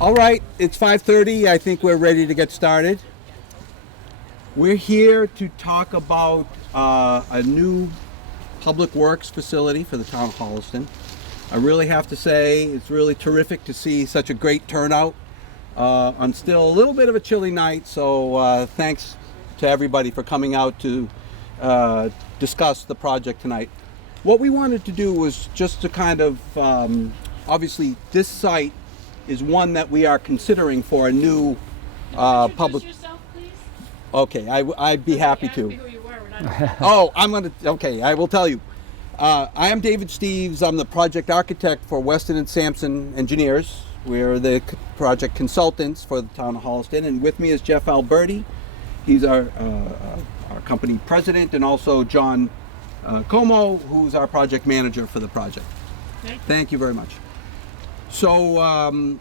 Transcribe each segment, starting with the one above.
All right, it's 5:30. I think we're ready to get started. We're here to talk about a new public works facility for the town of Holliston. I really have to say it's really terrific to see such a great turnout on still a little bit of a chilly night, so thanks to everybody for coming out to discuss the project tonight. What we wanted to do was just to kind of, obviously this site is one that we are considering for a new public. Yourself, please? Okay, I'd be happy to. Who you were, we're not Oh, okay, I will tell you. I am David Steves. I'm the project architect for Weston Sampson Engineers. We're the project consultants for the town of Holliston, and with me is Jeff Alberti. He's our company president, and also John Como, who's our project manager for the project. Thank you very much. So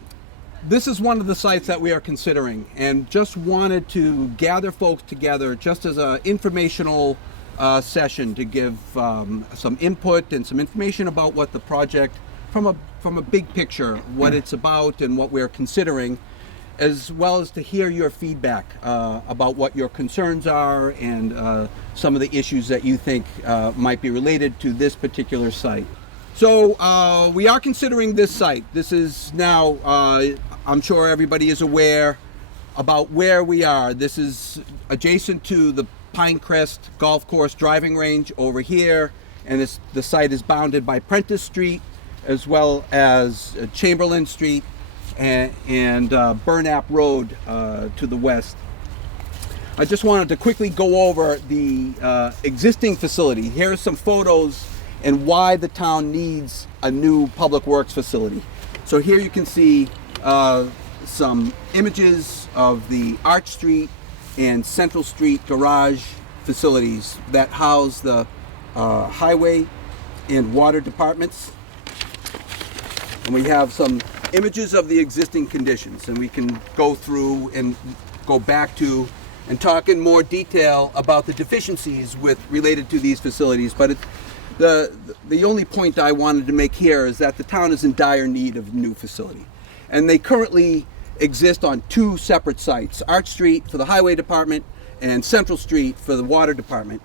this is one of the sites that we are considering, and just wanted to gather folks together just as an informational session to give some input and some information about what the project, from a big picture, what it's about and what we're considering, as well as to hear your feedback about what your concerns are and some of the issues that you think might be related to this particular site. So we are considering this site. This is now, I'm sure everybody is aware about where we are. This is adjacent to the Pinecrest golf course driving range over here, and the site is bounded by Prentice Street as well as Chamberlain Street and Burnap Road to the west. I just wanted to quickly go over the existing facility. Here are some photos and why the town needs a new public works facility. So here you can see some images of the Arch Street and Central Street garage facilities that house the highway and water departments. And we have some images of the existing conditions, and we can go through and go back to and talk in more detail about the deficiencies related to these facilities. But the only point I wanted to make here is that the town is in dire need of a new facility. And they currently exist on two separate sites, Arch Street for the highway department and Central Street for the water department.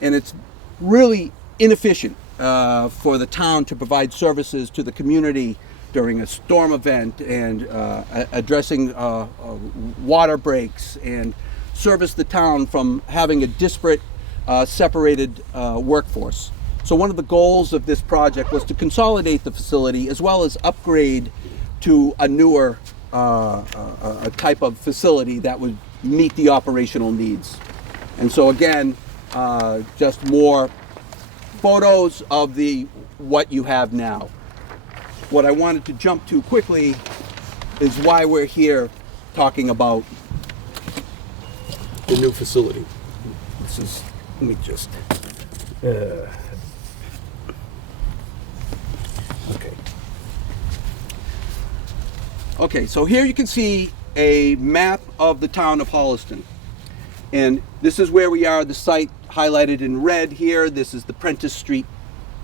And it's really inefficient for the town to provide services to the community during a storm event and addressing water breaks and service the town from having a disparate, separated workforce. So one of the goals of this project was to consolidate the facility as well as upgrade to a newer a type of facility that would meet the operational needs. And so again, just more photos of what you have now. What I wanted to jump to quickly is why we're here talking about the new facility. Let me just, Okay, so here you can see a map of the town of Holliston. And this is where we are, the site highlighted in red here. This is the Prentice Street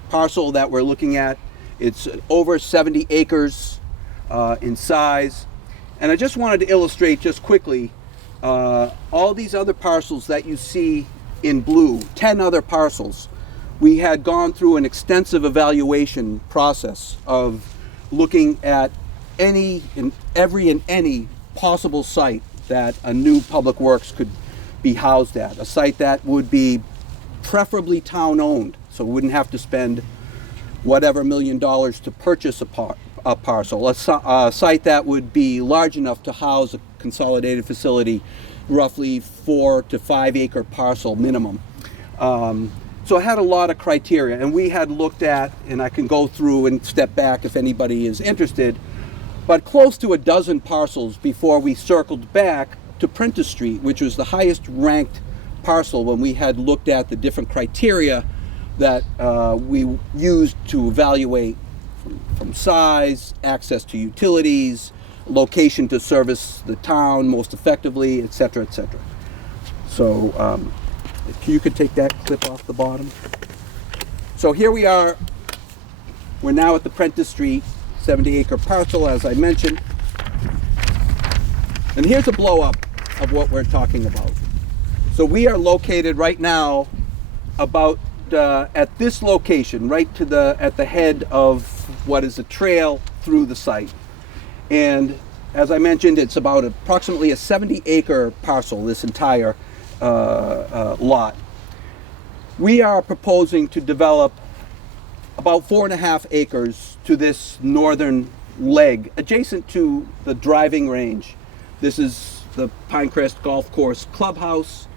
parcel that we're looking at. It's over 70 acres in size. And I just wanted to illustrate just quickly all these other parcels that you see in blue, 10 other parcels. We had gone through an extensive evaluation process of looking at every and any possible site that a new public works could be housed at. A site that would be preferably town owned, so we wouldn't have to spend whatever $1 million to purchase a parcel. A site that would be large enough to house a consolidated facility, roughly 4 to 5 acre parcel minimum. So it had a lot of criteria, and we had looked at, and I can go through and step back if anybody is interested, but close to a dozen parcels before we circled back to Prentice Street, which was the highest ranked parcel when we had looked at the different criteria that we used to evaluate from size, access to utilities, location to service the town most effectively, et cetera, et cetera. So you could take that clip off the bottom. So here we are. We're now at the Prentice Street 70-acre parcel, as I mentioned. And here's a blow up of what we're talking about. So we are located right now about at this location, right to at the head of what is a trail through the site. And as I mentioned, it's about approximately a 70-acre parcel, this entire lot. We are proposing to develop about 4.5 acres to this northern leg, adjacent to the driving range. This is the Pinecrest Golf Course Clubhouse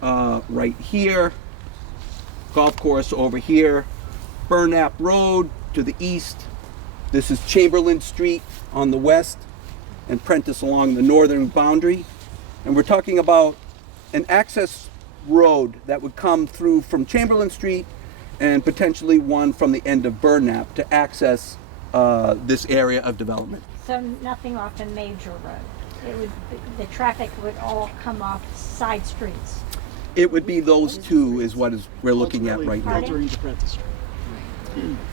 right here. Golf course over here. Burnap Road to the east. This is Chamberlain Street on the west, and Prentice along the northern boundary. And we're talking about an access road that would come through from Chamberlain Street and potentially one from the end of Burnap to access this area of development. So nothing off a major road. It would the traffic would all come off side streets. It would be those two is what we're looking at right now. Filtering to Prentice Street.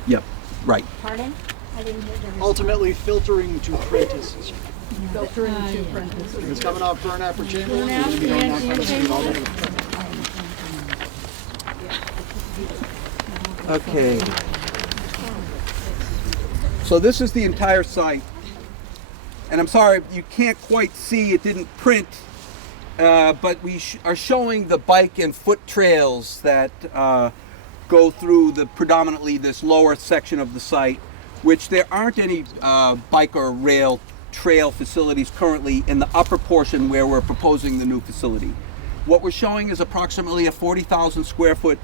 Yep, right. Pardon? I didn't hear the response. Ultimately filtering to Prentice Street. Filtering to Prentice. If it's coming off Burnap or Chamberlain, it's going to be going down Prentice Street all the way. Okay. So this is the entire site. And I'm sorry, you can't quite see, it didn't print, but we are showing the bike and foot trails that go through predominantly this lower section of the site, which there aren't any bike or rail trail facilities currently in the upper portion where we're proposing the new facility. What we're showing is approximately a 40,000 square foot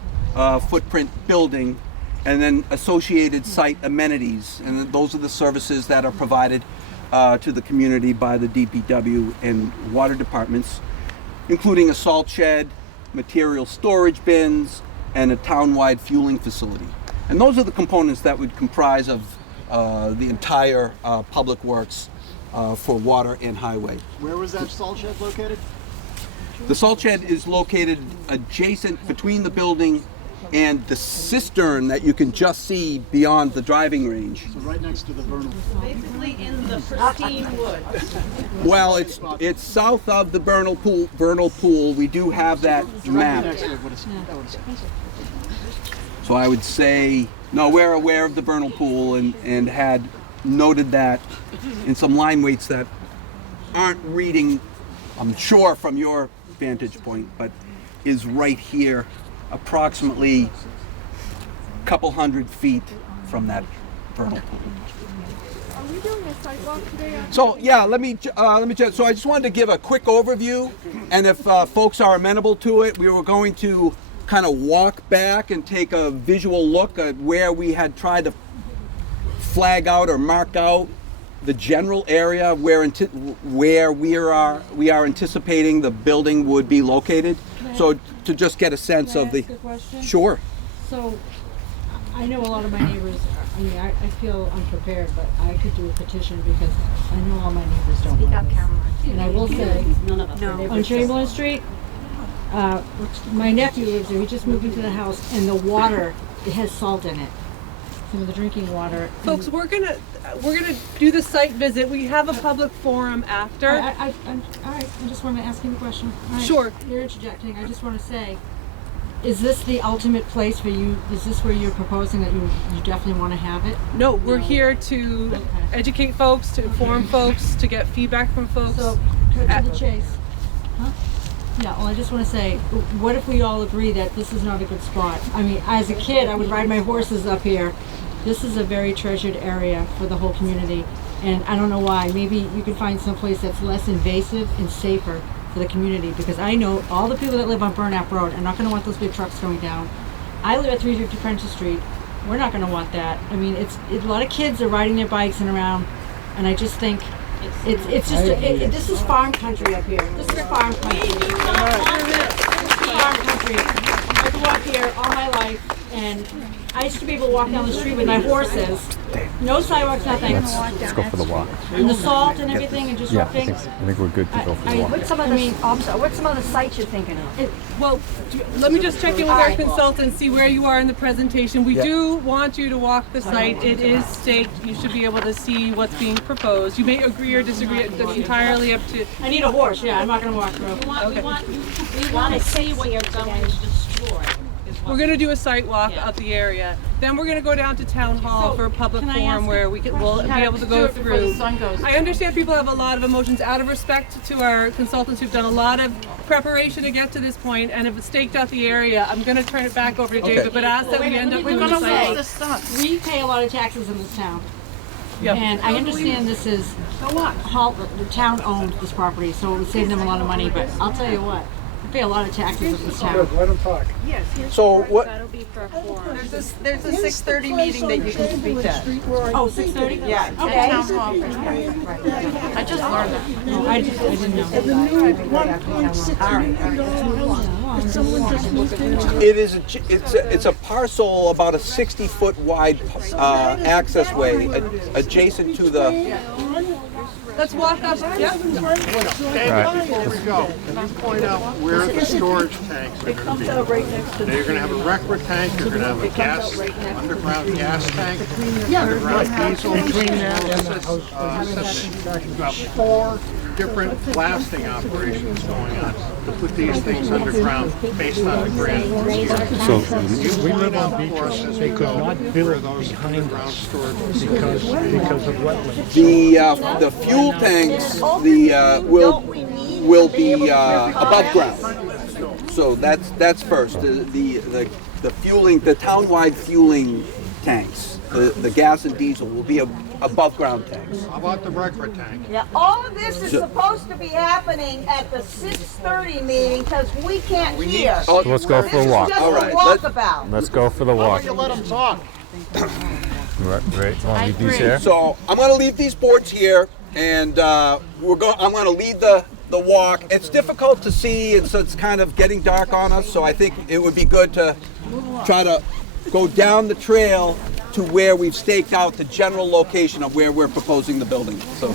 footprint building, and then associated site amenities, and those are the services that are provided to the community by the DPW and water departments, including a salt shed, material storage bins, and a town-wide fueling facility. And those are the components that would comprise of the entire public works for water and highway. Where was that salt shed located? The salt shed is located adjacent between the building and the cistern that you can just see beyond the driving range. So right next to the vernal. Basically in the pristine woods. Well, it's south of the vernal pool. We do have that map. Next to it, what is it? So I would say, no, we're aware of the vernal pool and had noted that in some line weights that aren't reading, I'm sure from your vantage point, but is right here, approximately a couple hundred feet from that vernal pool. Are we doing a sidewalk today? So yeah, let me just. So I just wanted to give a quick overview, and if folks are amenable to it, we were going to kind of walk back and take a visual look at where we had tried to flag out or mark out the general area where we are anticipating the building would be located. So to just get a sense of the. Ask a question? Sure. So, I know a lot of my neighbors, I feel unprepared, but I could do a petition because I know all my neighbors don't Speak want up, this. Caroline. And I will say, None of us are neighbors. on Chamberlain Street, my nephew lives there, he just moved into the house, and the water, it has salt in it. Some of the drinking water. Folks, we're gonna do the site visit. We have a public forum after. All right, I just wanted to ask him a question. All right, Sure. You're interjecting, I just want to say, is this the ultimate place for you? Is this where you're proposing that you definitely want to have it? No, we're here to Okay. educate folks, to inform folks, to get feedback from folks. So, cut to the chase. Huh? Yeah, well, I just want to say, what if we all agree that this is not a good spot? I mean, as a kid, I would ride my horses up here. This is a very treasured area for the whole community, and I don't know why. Maybe you could find some place that's less invasive and safer for the community, because I know all the people that live on Burnap Road are not going to want those big trucks going down. I live at 350 Prentice Street. We're not going to want that. I mean, a lot of kids are riding their bikes and around, and I just think it's just this is farm country up here. This is farm country. This is farm country. I grew up here all my life. And I used to be able to walk down the street with my horses. No sidewalks, nothing. Let's go for the walk. And the salt and everything and Yeah, disrupting. I think we're good to go for the walk. What's some of what's some of the sites you're thinking of? Well, let me just check in with our consultant, see where you are in the presentation. We do want you to walk the site. It is staked. You should be able to see what's being proposed. You may agree or disagree. That's entirely up to. I need a horse, yeah, I'm not gonna walk through. We want to see what you're going to destroy. We're going to do a site walk up the area. Then we're going to go down to Town Hall for a public can I forum ask where we'll be able to go through. I understand people have a lot of emotions out of respect to our consultants who've done a lot of preparation to get to this point and have staked out the area. I'm going to turn it back over to David, but ask that we end up doing a site walk. We pay a lot of taxes in this town. Yep. And I understand this is, the town owned this property, so it would save them a lot of money, but I'll tell you what, we pay a lot of taxes in this town. Let him talk. So what? That'll be for a forum. There's a 6:30 meeting that you can speak at. Oh, 6:30? Yeah. Okay. I just learned that. No, I didn't know. It is it's a parcel about a 60-foot wide access way adjacent to the. Let's walk up. Yep. Right. Before we go, can you point out where the storage tanks are going to be? Now, you're going to have a wrecker tank, you're going to have a gas, underground gas tank, underground diesel. Between that and the septic. You've got 4 different blasting operations going on to put these things underground based on the grant. So We live on beaches. They could not build behind us because of wetlands. The fuel tanks will be above ground. So that's first. The fueling, the town-wide fueling tanks, the gas and diesel will be above ground tanks. How about the wrecker tank? Yeah, all of this is supposed to be happening at the 6:30 meeting because we can't hear. let's go for a walk. Just All a right, walkabout. Let's go for the Why walk. don't you let them talk? Right. Want to leave these here? So I'm going to leave these boards here, and I'm going to lead the walk. It's difficult to see. It's kind of getting dark on us, so I think it would be good to try to go down the trail to where we've staked out the general location of where we're proposing the building. So.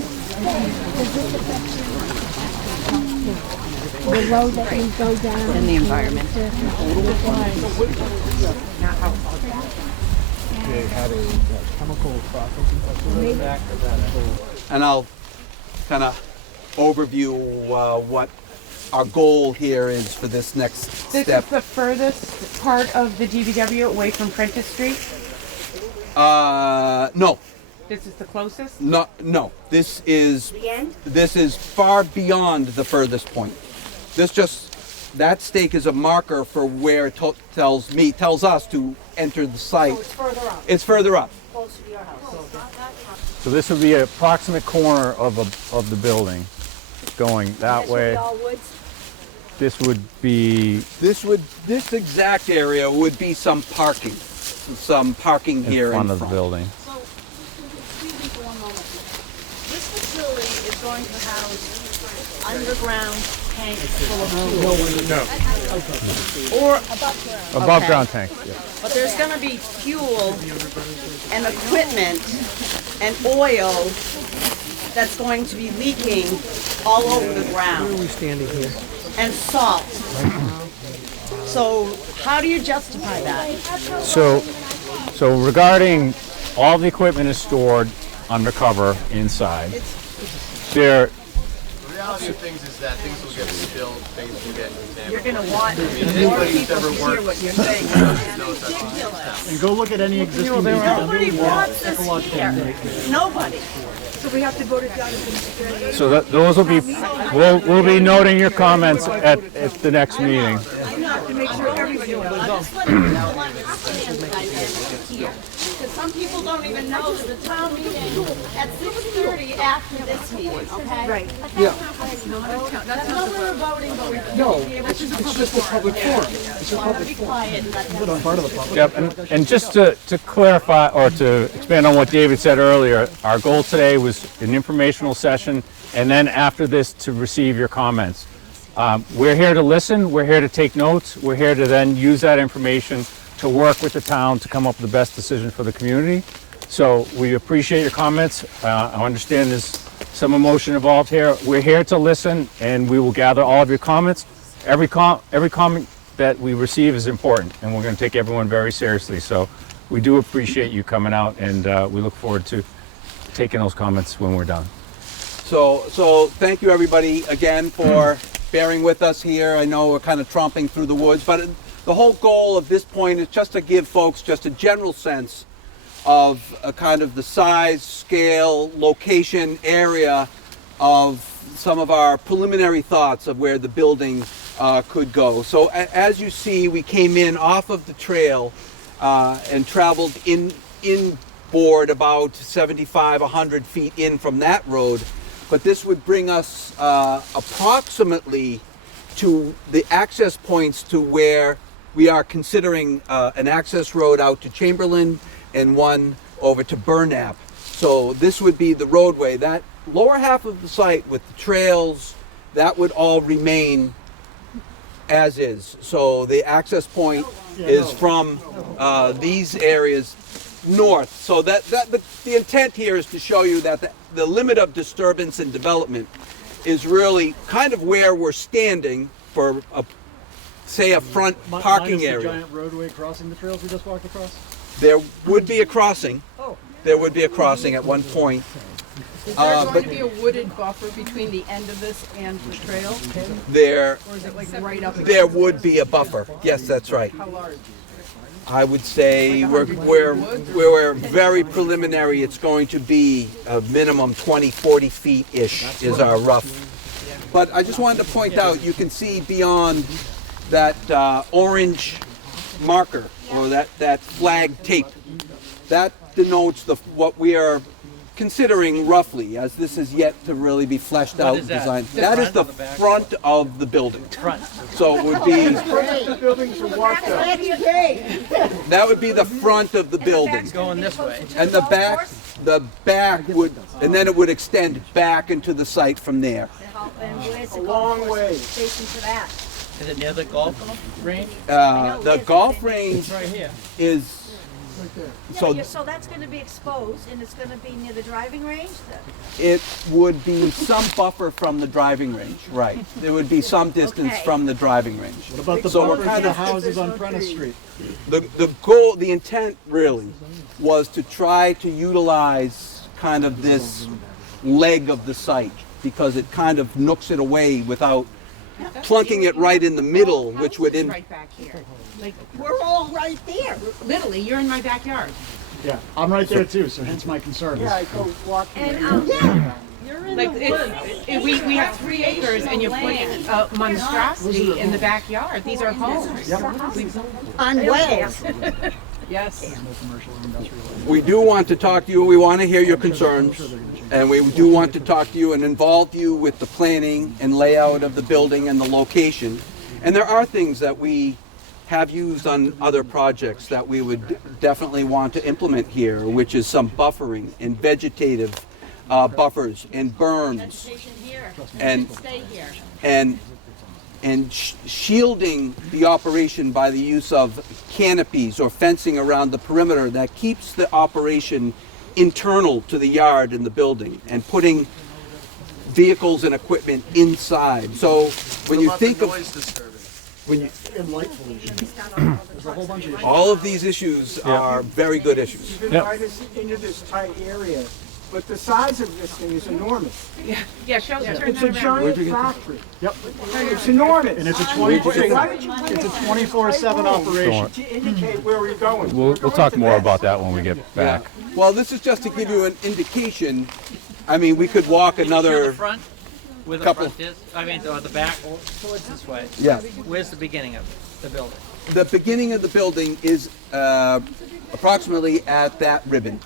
The road that we go down. In the environment. They had a chemical processing facility back of that whole. And I'll kind of overview what our goal here is for this next This step. is the furthest part of the DPW away from Prentice Street? No, This is the closest? no. This is far beyond the furthest point. That stake is a marker for where it tells us to enter the site. It's further up, It's further up. close to your house. So this would be an approximate corner of the building, going that way. All woods. This would be This exact area would be some parking here in front of the building. So, excuse me for one moment. This facility is going to house underground tanks full of fuel. Or Above ground tank. Yeah. But there's going to be fuel and equipment and oil that's going to be leaking all over the ground. Where are we standing here? And salt. So how do you justify that? So regarding all the equipment is stored undercover inside. The reality of things is that things will get spilled, things will get contaminated. You're going to want Anybody more who's people ever to hear worked what you're saying. knows that's And go look at any existing. Nobody wants this here. Nobody. So those will be, we'll be noting your comments at the next meeting. Because some people don't even know that the town meeting at 6:30 after this meeting, okay? Right. Yeah. That's not where we're voting, but we're No, it's just a public forum. It's a public be forum. quiet and let them. I'm part of the public. Yep, and just to clarify or to expand on what David said earlier, our goal today was an informational session, and then after this to receive your comments. We're here to listen, we're here to take notes, we're here to then use that information to work with the town to come up with the best decision for the community. So we appreciate your comments. I understand there's some emotion involved here. We're here to listen, and we will gather all of your comments. Every comment that we receive is important, and we're going to take everyone very seriously. So we do appreciate you coming out, and we look forward to taking those comments when we're done. So thank you everybody again for bearing with us here. I know we're kind of tromping through the woods, but the whole goal of this point is just to give folks just a general sense of kind of the size, scale, location, area of some of our preliminary thoughts of where the building could go. So as you see, we came in off of the trail and traveled inboard about 75, 100 feet in from that road. But this would bring us approximately to the access points to where we are considering an access road out to Chamberlain and one over to Burnap. So this would be the roadway. That lower half of the site with the trails, that would all remain as is. So the access point is from these areas north. So that the intent here is to show you that the limit of disturbance and development is really kind of where we're standing for say a front parking area. The giant roadway crossing the trails we just walked across? There would be a crossing. There would be a crossing at one point. Is there going to be a wooded buffer between the end of this and the trail? There, or is it like right up? There would be a buffer. Yes, that's right. How large? I would say we're very preliminary. It's going to be a minimum 20, 40 feet-ish is our rough. But I just wanted to point out, you can see beyond that orange marker or that flag tape. That denotes what we are considering roughly, as this is yet to really be fleshed out and designed. That is the front of the building. So it would be that would be the front of the building. Going this way. And the back would, and then it would extend back into the site from there. And where's the A long golf course way. facing to that? Is it near the golf range? The golf range Right here. is So that's going to be exposed, and it's going to be near the driving range? It would be some buffer from the driving range, right. There would be some distance from the driving range. What about the So we're buffer kind to the of houses on Prentice Street? the goal, the intent really was to try to utilize kind of this leg of the site because it kind of nooks it away without plunking it right in the middle, which would Right back here. Like, We're all right there. literally, you're in my backyard. Yeah, I'm right there too, so hence my concern. Yeah, I go walking. Like, we have 3 acres and you're putting a monstrosity in the backyard. These are homes. On Wells. Yes. we do want to talk to you. We want to hear your concerns, and we do want to talk to you and involve you with the planning and layout of the building and the location. And there are things that we have used on other projects that we would definitely want to implement here, which is some buffering and vegetative buffers and berms and shielding the operation by the use of canopies or fencing around the perimeter that keeps the operation internal to the yard and the building, and putting vehicles and equipment inside. So when you think of noise disturbance? And light pollution. There's a whole bunch of issues. all of these issues are very good issues. You can ride us into this tight area, but the size of this thing is enormous. Yeah, turn It's a that around. giant factory. Yep. It's enormous. And it's a Why did you put it 24/7 operation. to indicate where we're going? We'll talk more about that when we get back. Well, this is just to give you an indication. I mean, we could walk Show another the front, where the couple- front is, I mean, or the back, this way. Yeah. Where's the beginning of the building? The beginning of the building is approximately at that ribbon,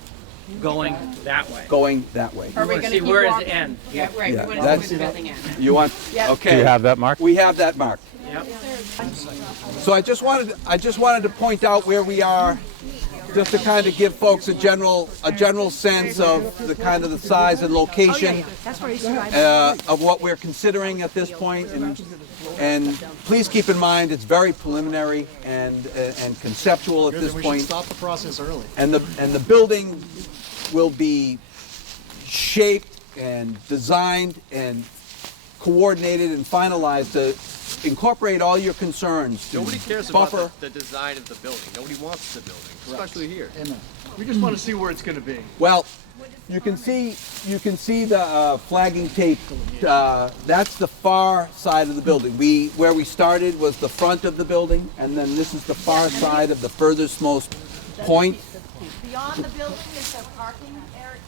Going that way. going that way. You want to see where is the end? Yeah, right, Yeah, we want to that's- see where the building ends. You want? Yeah. Okay. Do you have that, Mark? We have that marked. Yep. So I just wanted to point out where we are just to kind of give folks a general sense of the kind of the size and location That's where you should of what we're considering at this point. And please keep in mind, it's very preliminary and conceptual at Good, this then we should point. stop the process early. And the building will be shaped and designed and coordinated and finalized to incorporate all your concerns. to Nobody cares buffer. about the design of the building. Nobody wants the building, especially here. Amen. We just want to see where it's going to be. Well, you can see the flagging tape. That's the far side of the building. Where we started was the front of the building, and then this is the far side of the furthest most point. Beyond the building is the parking area.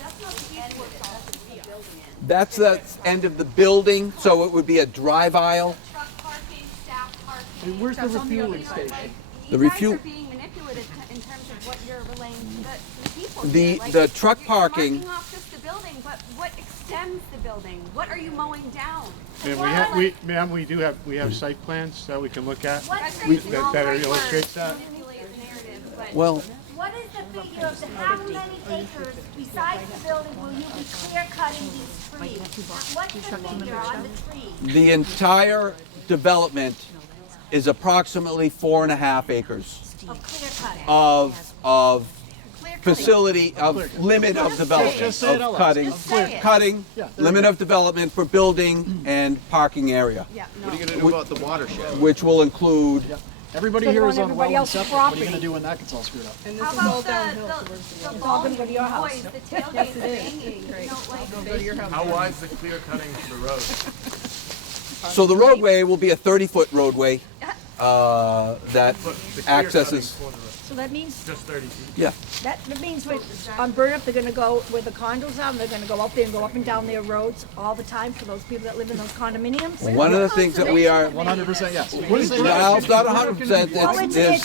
That's not the end where it's all the building is. That's the end of the building, so it would be a drive aisle. Truck parking, staff parking. Where's the refueling station? The refuel. You guys are being manipulative in terms of what you're relaying to the people. The truck parking. You're marking off just the building, but what extends the building? What are you mowing down? Ma'am, we have site plans that we can look at We- that better illustrates that. Well, What is the figure of how many acres besides the building will you be clear cutting these trees? What's the figure on the trees? the entire development is approximately 4.5 acres Of clear cutting? of facility, of limit of development, Just say it out of loud. cutting, Just say it. cutting, Yeah, there limit of development for building and parking area, What are you going to do about the watershed? which will include, Everybody So here they're is on on everybody well and else's septic. What are you property. gonna do when that gets all screwed up? And this How is all about downhill. the all gonna go to your house. boys, the tailgates hanging, you know, like. How wide's the clear cutting for the road? so the roadway will be a 30-foot roadway that accesses, So that means, Just 30 feet. yeah. that means on Burnup, they're gonna go where the condos are, and they're gonna go out there and go up and down their roads all the time for those people that live in those condominiums? One of the things that we are, 100% yes. well, it's not 100%, there's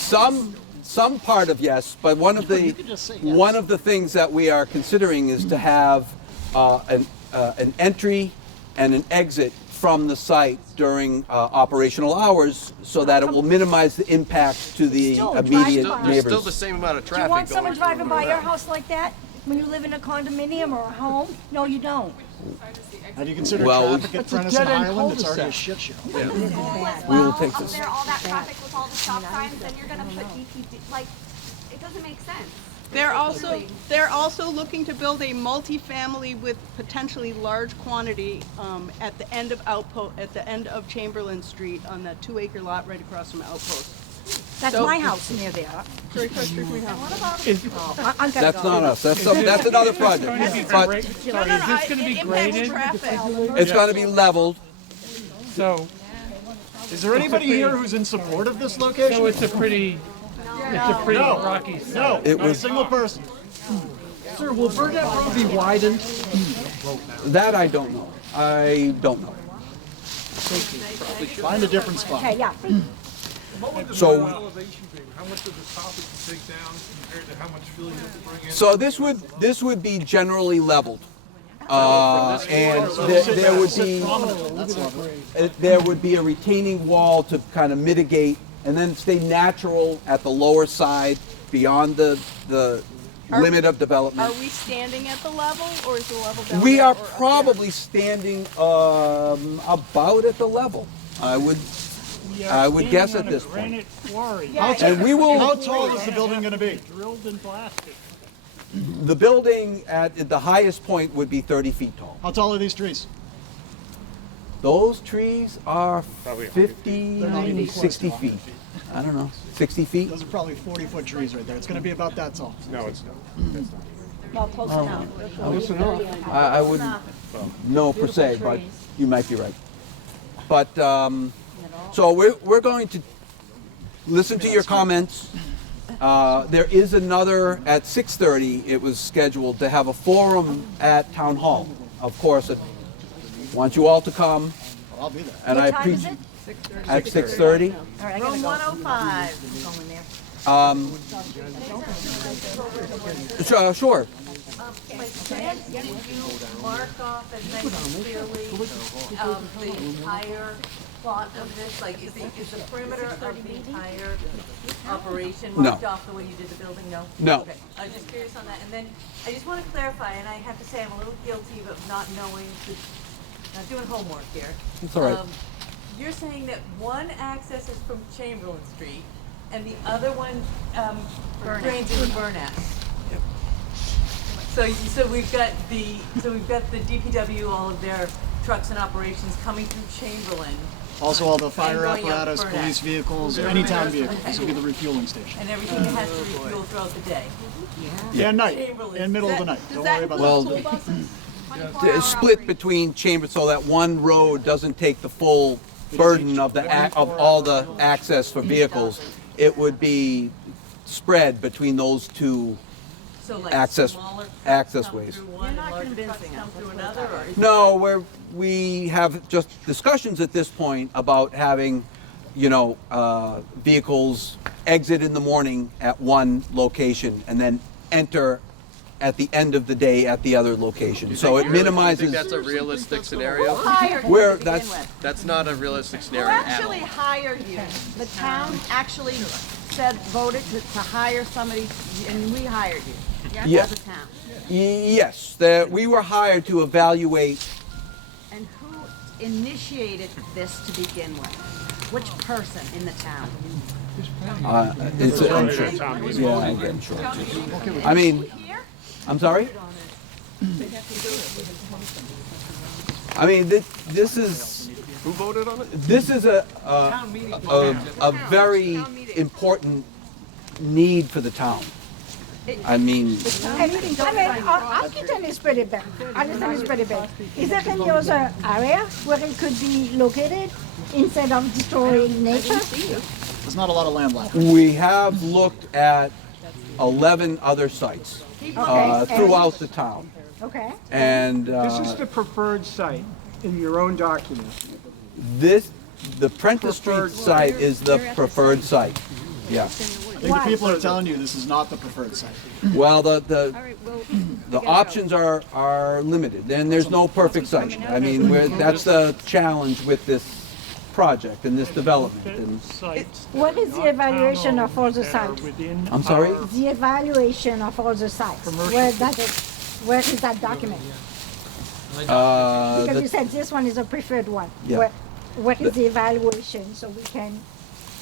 some part of yes, but one of the things that we are considering is to have an entry and an exit from the site during operational hours so that it will minimize the impact to the Still, immediate drive-by. There's still neighbors. the same amount of Do you traffic want going someone to driving by the your back. house like that when you live in a condominium or a home? No, you don't. How do you consider Well, traffic at It's a Prentice and dead-end Highland? It's already a cul-de-sac. shit show. We will take Up this. there, all that traffic with all the stop signs, then you're gonna put DPW, like, it doesn't make sense. They're also looking to build a multifamily with potentially large quantity at the end of Chamberlain Street on that 2-acre lot right across from Outpost. That's So- my house near there. Very close to Green House. I'm gonna That's go. not us, that's another project. But Is this going to be graded? it's gonna be leveled. So, Is there anybody here who's in support of this location? so it's a pretty rocky site. No, It not a was- single person. Sir, will Burnett Road be widened? That I don't know. I don't know. Find a different spot. Okay, yeah. So, elevation be? How much of the top is to take down compared to how much fill you have to bring in? so this would be generally leveled. And there would be a retaining wall to kind of mitigate and then stay natural at the lower side beyond the limit of development. Are we standing at the level or is the level down We there, are or- probably standing about at the level. I would guess at this point. And we will. How tall is the building gonna be? Drilled in plastic. The building at the highest point would be 30 feet tall. How tall are these trees? Those trees are Probably 50, 60 feet. I don't know, 60 feet? Those are probably 40-foot trees right there. It's gonna be about that tall. No, it's not. That's not. Well, close enough. Close enough. I wouldn't know per se, but you might be right. But, so we're going to listen to your comments. There is another, at 6:30, it was scheduled to have a forum at Town Hall. Of course, I want you all to come, I'll be there. and What I time is appreciate. it? At 6:30. All right, I gotta Room go. 105. Go in there. Sure. Can you mark off and make clearly the entire Well, of this, like, is the perimeter of the entire operation No. marked off the way you did the building? No? No. Okay, I was just curious on that. And then I just want to clarify, and I have to say I'm a little guilty of not knowing, not doing homework here. It's all right. You're saying that one access is from Chamberlain Street and the other one drains into Burnett. So we've got the DPW, all of their trucks and operations coming through Chamberlain. Also, all the and fire going up apparatus, Burnett. police vehicles, any town vehicle. This will be the refueling station. And everything that has to refuel throughout the day. Yeah, at night, Chamberlain. in middle of the night. Does Don't that worry about Well, that. It's split between chambers so that one road doesn't take the full burden of of all the access for vehicles. It would be spread between those two So like access ways. You're not convincing us. Through another, or is No, we have just discussions at this point about having, vehicles exit in the morning at one location and then enter at the end of the day at the other location. So it You minimizes. think that's a realistic scenario? Where that's That's not a realistic Who scenario at actually all. hired you? The town actually voted to hire somebody, and we hired you. Yes. As a town. Yes, we were hired to evaluate. And who initiated this to begin with? Which person in the town? It's I'm sure. Yeah, I'm sure. I mean, I'm sorry. I mean, this is. Who voted on it? This is a very important need for the town. I mean, Arlington is pretty big. Arlington is pretty big. Is there any other area where it could be located instead of destroying nature? There's not a lot of land left. we have looked at 11 other sites throughout the town. Okay. And This is the preferred site in your own document. the Prentice Street site is the preferred site. Yeah. I think the people are telling you this is not the preferred site. Well, the options are limited, and there's no perfect site. I mean, that's the challenge with this project and this development. And What is the evaluation of all the sites? I'm sorry? The evaluation of all the sites. Where is that document? Because you said this one is a preferred one. Yeah. What is the evaluation so we can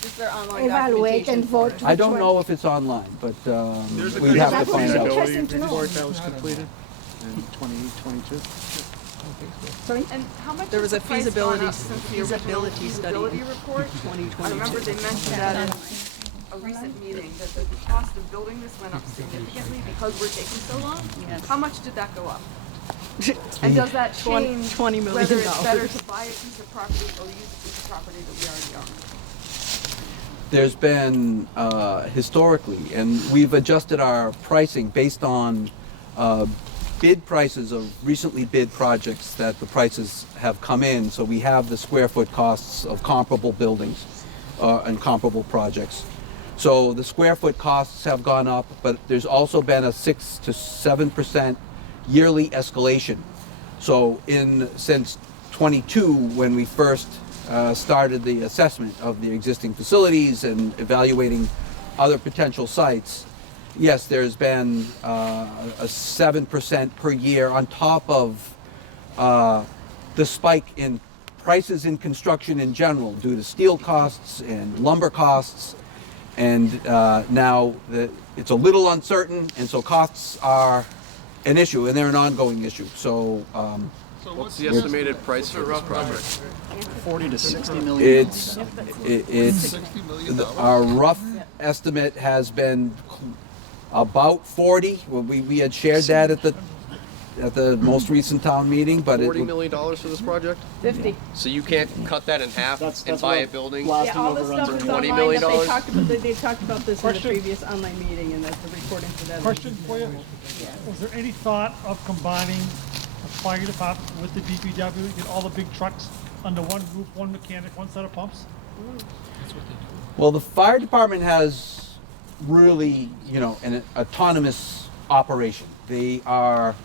Is there online evaluate and vote? I don't know if it's online, but we have to find out. Interesting to know. report that was completed in 2022. Sorry? And how much There was has a the price feasibility- gone up since the original feasibility study feasibility report? 2022. I remember they mentioned that in a recent meeting, that the cost of building this went up significantly because we're taking so long. Yes. How much did that go up? And does that change $20 million. whether it's better to buy a piece of property or use a piece of property that we already own? There's been historically, and we've adjusted our pricing based on bid prices of recently bid projects that the prices have come in. So we have the square foot costs of comparable buildings and comparable projects. So the square foot costs have gone up, but there's also been a 6 to 7% yearly escalation. So since 22, when we first started the assessment of the existing facilities and evaluating other potential sites, yes, there's been a 7% per year on top of the spike in prices in construction in general due to steel costs and lumber costs. And now it's a little uncertain, and so costs are an issue, and they're an ongoing issue. So What's the estimated price for this project? 40 to 60 million. it's our rough estimate has been about 40. Well, we had shared that at the most recent town meeting, but $40 million for this project? 50. So you can't cut that in half and buy a building? Yeah, all the stuff is $20 online, million? but they talked about this in the previous online meeting, and that's the recording for that. Question for you. Was there any thought of combining the fire department with the DPW, get all the big trucks under one roof, one mechanic, one set of pumps? Well, the fire department has really, an autonomous operation. They are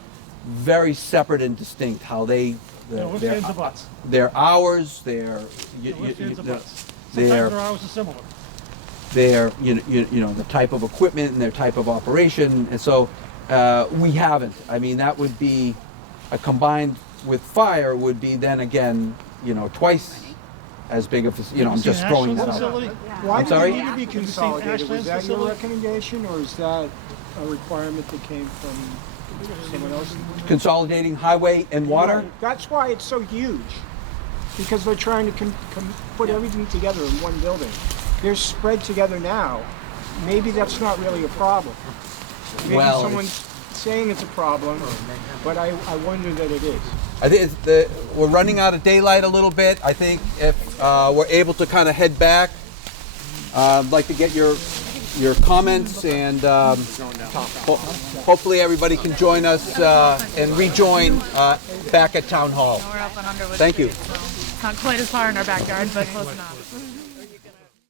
very separate and distinct how they No, we're fans of butts. their hours, their We're fans of butts. their Sometimes our hours are similar. their you know the type of equipment and their type of operation, and so we haven't. I mean, that would be combined with fire would be then again twice as big of a, I'm just throwing that out. Why I'm do sorry? they need to be consolidated? Was that your recommendation, or is that a requirement that came from someone else? Consolidating highway and water. Right. That's why it's so huge, because they're trying to put everything together in one building. They're spread together now. Maybe that's not really a problem. Maybe Well, someone's saying it's a problem, but I wonder that it is. I think we're running out of daylight a little bit. I think if we're able to kind of head back, I'd like to get your comments, and hopefully everybody can join us and rejoin back at Town Hall. We're up and under with Thank you. It's not quite as far in our backyard, but close enough.